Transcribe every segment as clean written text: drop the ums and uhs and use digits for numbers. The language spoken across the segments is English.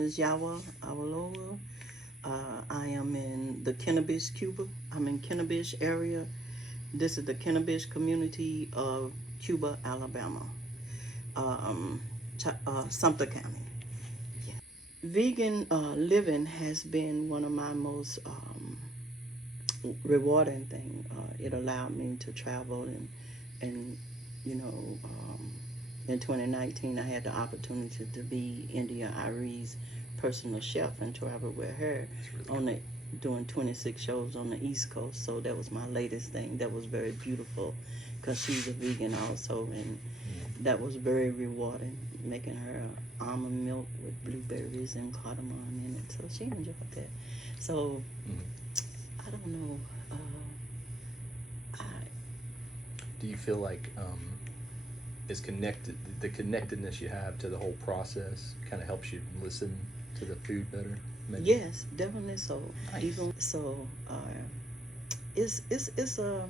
Is Yawah Awolowo. I am in the Kennebish, Cuba. I'm in Kennebish area. This is the Kennebish community of Cuba, Alabama, um, Sumter County. Yeah. Vegan living has been one of my most rewarding things. It allowed me to travel and you know, in 2019, I had the opportunity to be India Irie's personal chef and travel with her really on the doing 26 shows on the East Coast. So that was my latest thing. That was very beautiful because she's a vegan also, and that was very rewarding. Making her almond milk with blueberries and cardamom in it, so she enjoyed that. So I don't know. Do you feel like is the connectedness you have to the whole process kind of helps you listen to the food better? Maybe? Yes, definitely so. Nice. Even so, it's a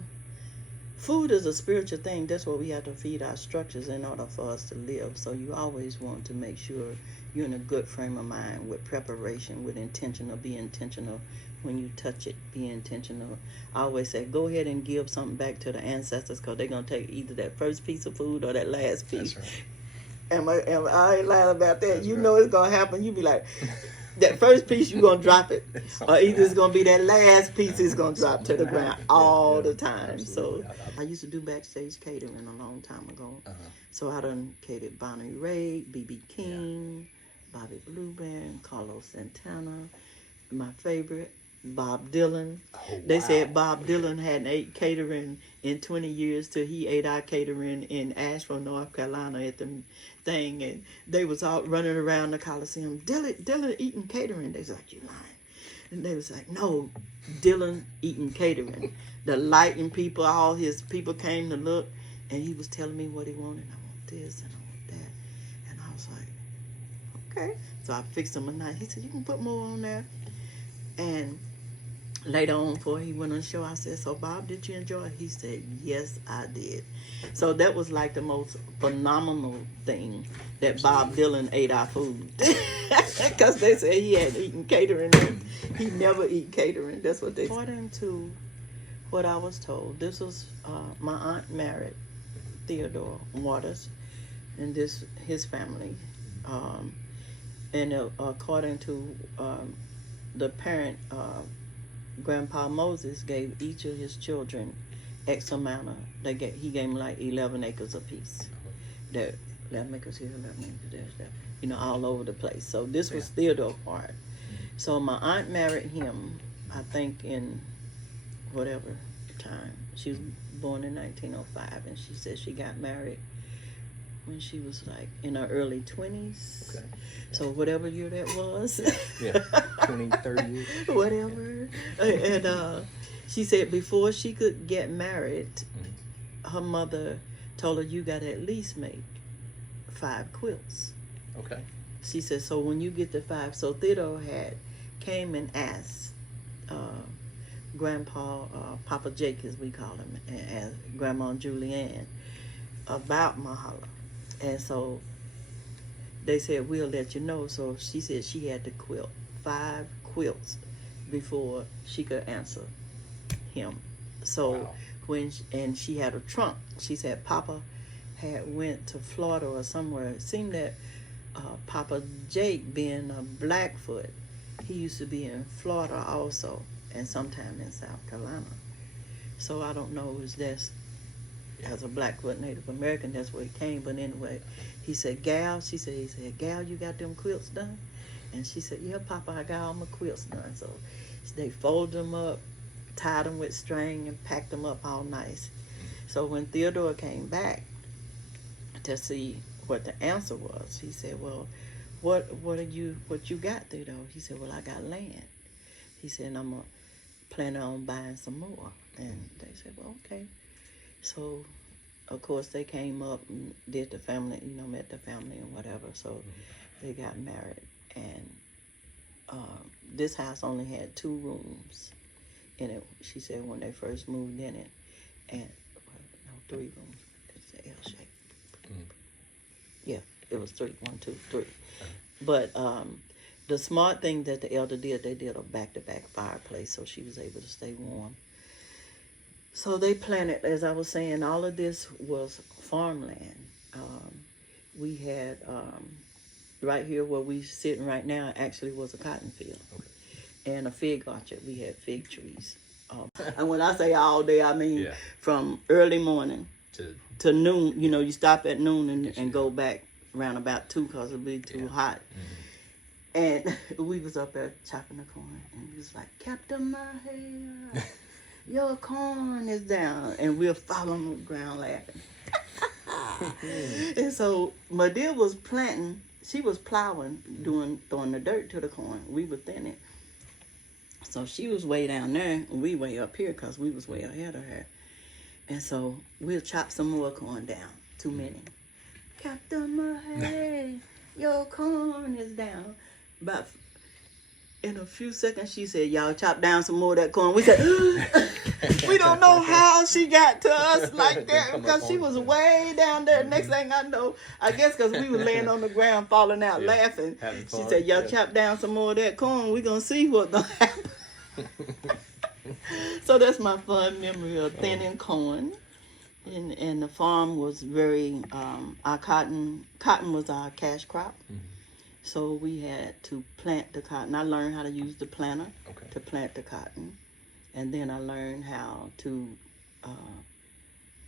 food is a spiritual thing. That's what we have to feed our structures in order for us to live. So you always want to make sure you're in a good frame of mind with preparation, with intentional. Be intentional when you touch it. Be intentional. I always say, go ahead and give something back to the ancestors, because they're gonna take either that first piece of food or that last piece. That's right. I ain't lying about that. That's you right. know it's gonna happen. You be like, that first piece you're gonna drop it, or either it's gonna be that last piece is gonna drop to the ground all the time. Absolutely. So I used to do backstage catering a long time ago. Uh-huh. So I done catered Bonnie Raitt, B.B. King, Bobby Blue Band, Carlos Santana. My favorite, Bob Dylan. Oh, They wow. said Bob Dylan hadn't ate catering in 20 years till he ate our catering in Asheville, North Carolina at the thing. And they was out running around the Coliseum. Dylan eating catering. They was like, you lying. And they was like, no, Dylan eating catering. The lighting people, all his people came to look, and he was telling me what he wanted. I want this and I want that. And I was like, okay. So I fixed him a night. He said, you can put more on there. And later on, before he went on the show, I said, so Bob, did you enjoy it? He said, yes, I did. So that was like the most phenomenal thing, that Bob Dylan ate our food. Because they said he had eaten catering. He never eat catering. That's what they said. According to what I was told, this was my aunt married Theodore Waters, and his family. And according to the parent, Grandpa Moses gave each of his children X amount of, he gave them like 11 acres apiece. That 11 acres here, 11 acres there, you know, all over the place. So this was Theodore's part. So my aunt married him, I think in whatever time. She was born in 1905, and she said she got married when she was like in her early 20s. Okay. So whatever year that was. Yeah, 20, 30 years. Whatever. And she said before she could get married, her mother told her, you got to at least make 5 quilts. Okay. She said, so when you get to 5, so Theodore came and asked Grandpa, Papa Jake as we call him, and Grandma Julianne, about Mahala. And so they said, we'll let you know. So she said she had to quilt 5 quilts before she could answer him. So and she had a trunk. She said Papa had went to Florida or somewhere. It seemed that Papa Jake, being a Blackfoot, he used to be in Florida also, and sometime in South Carolina. So I don't know if that's, as a Blackfoot Native American, that's where he came. But anyway, he said, Gal, he said, Gal, you got them quilts done? And she said, yeah, Papa, I got all my quilts done. So they folded them up, tied them with string, and packed them up all nice. So when Theodore came back to see what the answer was, he said, well, what you got, Theodore? He said, well, I got land. He said, and I'm planning on buying some more. And they said, well, okay. So, of course, they came up and did the family, you know, met the family and whatever. So they got married. And this house only had 2 rooms in it. She said when they first moved in it. And, no, 3 rooms. It's an L shape. Yeah, it was 3. 1, 2, 3. But the smart thing that the elder did, they did a back-to-back fireplace so she was able to stay warm. So they planted, as I was saying, all of this was farmland. We had, right here where we sitting right now, actually was a cotton field. Okay. And a fig orchard. We had fig trees. And when I say all day, I mean from early morning to noon. You know, you stop at noon and go back around about 2 because it'd be too hot. Mm-hmm. And we was up there chopping the corn, and he was like, Captain Maher, your corn is down. And we'll fall on the ground laughing. And so my dear was planting, she was plowing, throwing the dirt to the corn. We were thinning. So she was way down there, and we way up here because we was way ahead of her. And so we'll chop some more corn down. Too many. Captain Maher, your corn is down. About in a few seconds, she said, y'all chop down some more of that corn. We said, we don't know how she got to us like that because she was way down there. Next thing I know, I guess because we were laying on the ground falling out laughing. She said, y'all chop down some more of that corn. We're going to see what's going to happen. So that's my fun memory of thinning corn. And the farm was very, our cotton was our cash crop. Mm-hmm. So we had to plant the cotton. I learned how to use the planter to plant the cotton. And then I learned how to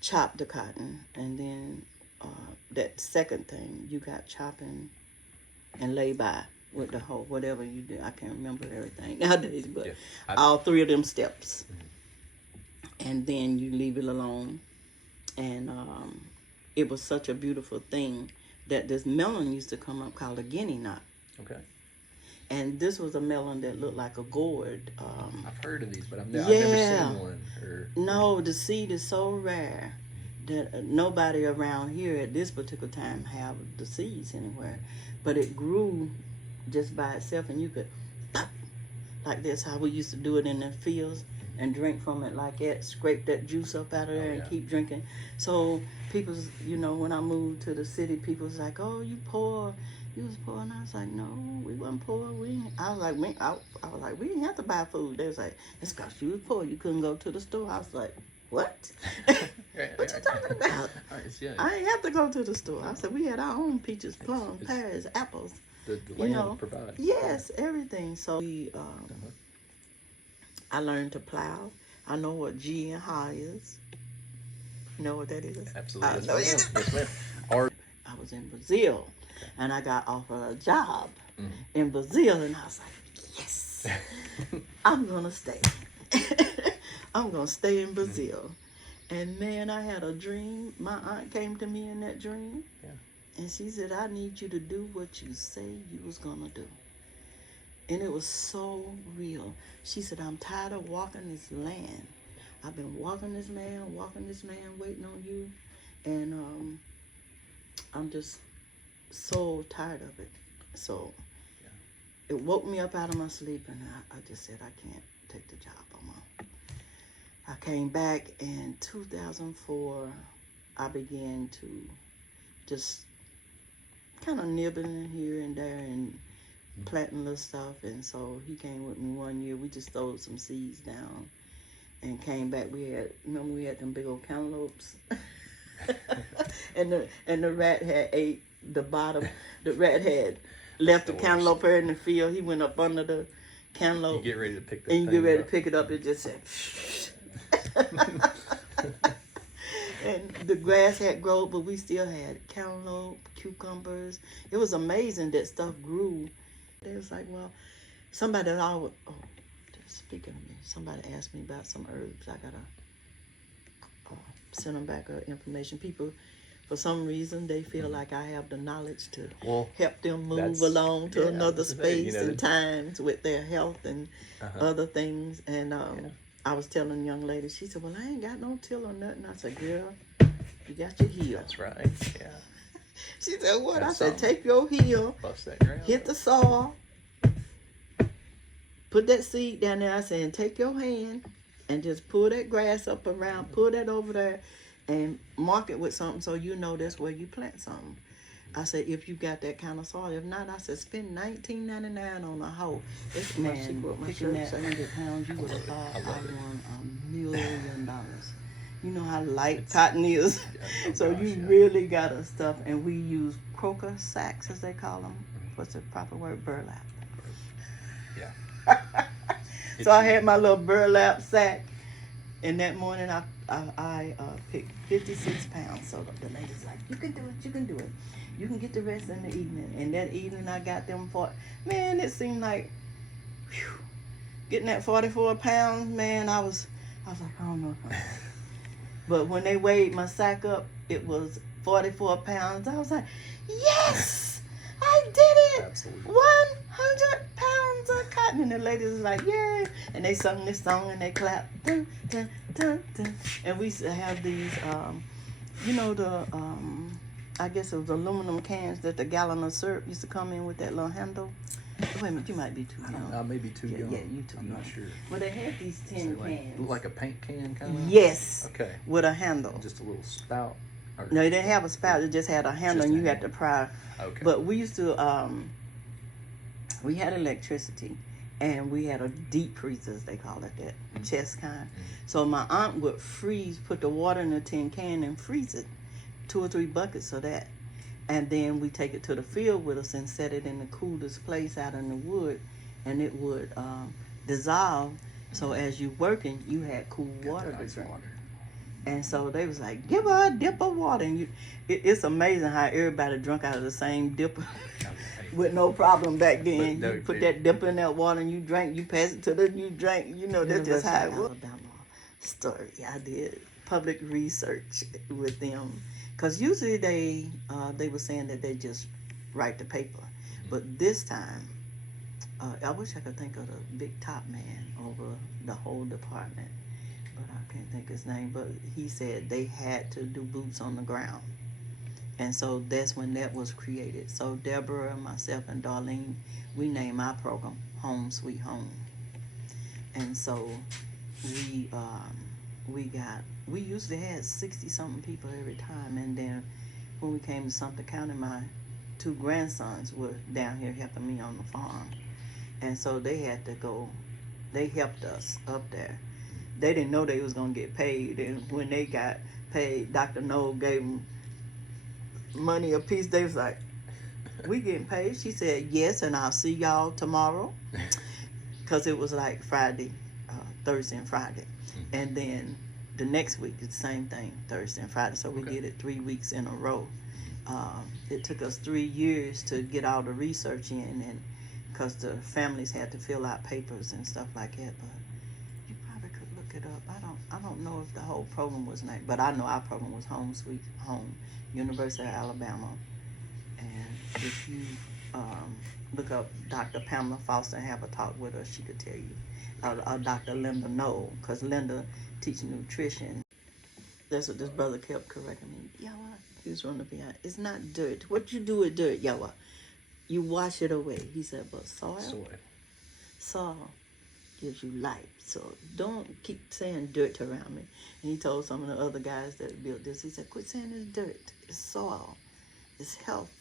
chop the cotton. And then that second thing, you got chopping and lay by with the hoe, whatever you do. I can't remember everything nowadays, but all 3 of them steps. Mm-hmm. And then you leave it alone. And it was such a beautiful thing that this melon used to come up called a guinea nut. Okay. And this was a melon that looked like a gourd. I've heard of these, but I've never seen one. No, the seed is so rare that nobody around here at this particular time have the seeds anywhere. But it grew just by itself, and you could pop, like that's how we used to do it in the fields and drink from it like that, scrape that juice up out of there and keep drinking. So people, when I moved to the city, people was like, oh, you poor. You was poor. And I was like, no, we wasn't poor. I was like, we didn't have to buy food. They was like, it's because you was poor. You couldn't go to the store. I was like, what? What you talking about? I ain't have to go to the store. I said, we had our own peaches, plums, pears, apples. The land provides. Yes, everything. So we, I learned to plow. I know what G and H is. You know what that is? Absolutely. I know it. I was in Brazil, and I got offered a job in Brazil, and I was like, yes, I'm going to stay. I'm going to stay in Brazil. And man, I had a dream. My aunt came to me in that dream, and she said, I need you to do what you say you was going to do. And it was so real. She said, I'm tired of walking this land. I've been walking this land, waiting on you. And I'm just so tired of it. So it woke me up out of my sleep, and I just said, I can't take the job no more. I came back in 2004. I began to just kind of nibbling here and there and planting little stuff. And so he came with me one year. We just threw some seeds down and came back. We had them big old cantaloupes. and the rat had ate the bottom. The rat had left the cantaloupe in the field. He went up under the cantaloupe. You get ready to pick that and you get ready to pick it up. It just said and the grass had grown, but we still had cantaloupe, cucumbers. It was amazing that stuff grew. It was like, well, somebody always, speaking of me, somebody asked me about some herbs. I gotta send them back information. People, for some reason, they feel like I have the knowledge to help them move along to another space and times with their health and other things. And I was telling a young lady, she said, well, I ain't got no till or nothing. I said, girl, you got your heel. That's right, yeah. She said, what? I said, take your heel, bust that ground, hit the saw, put that seed down there. I said, and take your hand and just pull that grass up around, pull that over there, and mark it with something so you know that's where you plant something. I said, if you got that kind of soil. If not, I said, spend $19.99 on a hoe. It's man, picking that 100 pounds, you would have thought I won $1 million. You know how light cotton is. So you really got to stuff. And we use croaker sacks, as they call them. What's the proper word? Burlap. Yeah. So I had my little burlap sack. And that morning I picked 56 pounds. So the lady's like, you can do it, you can do it. You can get the rest in the evening. And that evening I got them man, it seemed like, whew, getting that 44 pounds, man, I was like, I don't know if I'm But when they weighed my sack up, it was 44 pounds. I was like, yes, I did it. Absolutely. 100 pounds of cotton. And the ladies was like, yay. And they sung this song and they clapped. Dun, dun, dun, dun. And we used to have these, you know, I guess it was aluminum cans that the gallon of syrup used to come in with that little handle. Wait a minute, you might be too young. I may be too young. Yeah, you too young. I'm not sure. Well, they had these tin cans. Like a paint can kind of? Yes. Okay. With a handle. Just a little spout? No, they didn't have a spout. It just had a handle, and you had to pry. Okay. But we used to, we had electricity, and we had a deep freezer, as they call it, that chest kind. So my aunt would put the water in a tin can and freeze it, 2 or 3 buckets of that. And then we take it to the field with us and set it in the coolest place out in the wood, and it would dissolve. So as you working, you had cool water to drink. And so they was like, give her a dip of water. And it's amazing how everybody drunk out of the same dipper with no problem back then. You put that dipper in that water and you drank, you pass it to them, you drank. You know, that's just how it was. Alabama story. I did public research with them. Because usually they were saying that they just write the paper. But this time, I wish I could think of the big top man over the whole department. But I can't think his name. But he said they had to do boots on the ground. And so that's when that was created. So Deborah, myself, and Darlene, we named our program Home Sweet Home. And so we usually had 60-something people every time. And then when we came to Sumter County, my 2 grandsons were down here helping me on the farm. And so they had to go, they helped us up there. They didn't know they was going to get paid. And when they got paid, Dr. Noel gave them money a piece. They was like, we getting paid? She said, yes, and I'll see y'all tomorrow. Because it was like Friday, Thursday and Friday. And then the next week, it's the same thing, Thursday and Friday. So we did it 3 weeks in a row. It took us 3 years to get all the research in, and because the families had to fill out papers and stuff like that. But you probably could look it up. I don't know if the whole program was named, but I know our program was Home Sweet Home, University of Alabama. And if you look up Dr. Pamela Foster and have a talk with her, she could tell you. Or Dr. Linda Knoll, because Linda teaches nutrition. That's what this brother kept correcting me. Yawah, he was running behind. It's not dirt. What you do with dirt, Yawah? You wash it away. He said, but soil gives you life. So don't keep saying dirt around me. And he told some of the other guys that built this, he said, quit saying it's dirt. It's soil. It's health.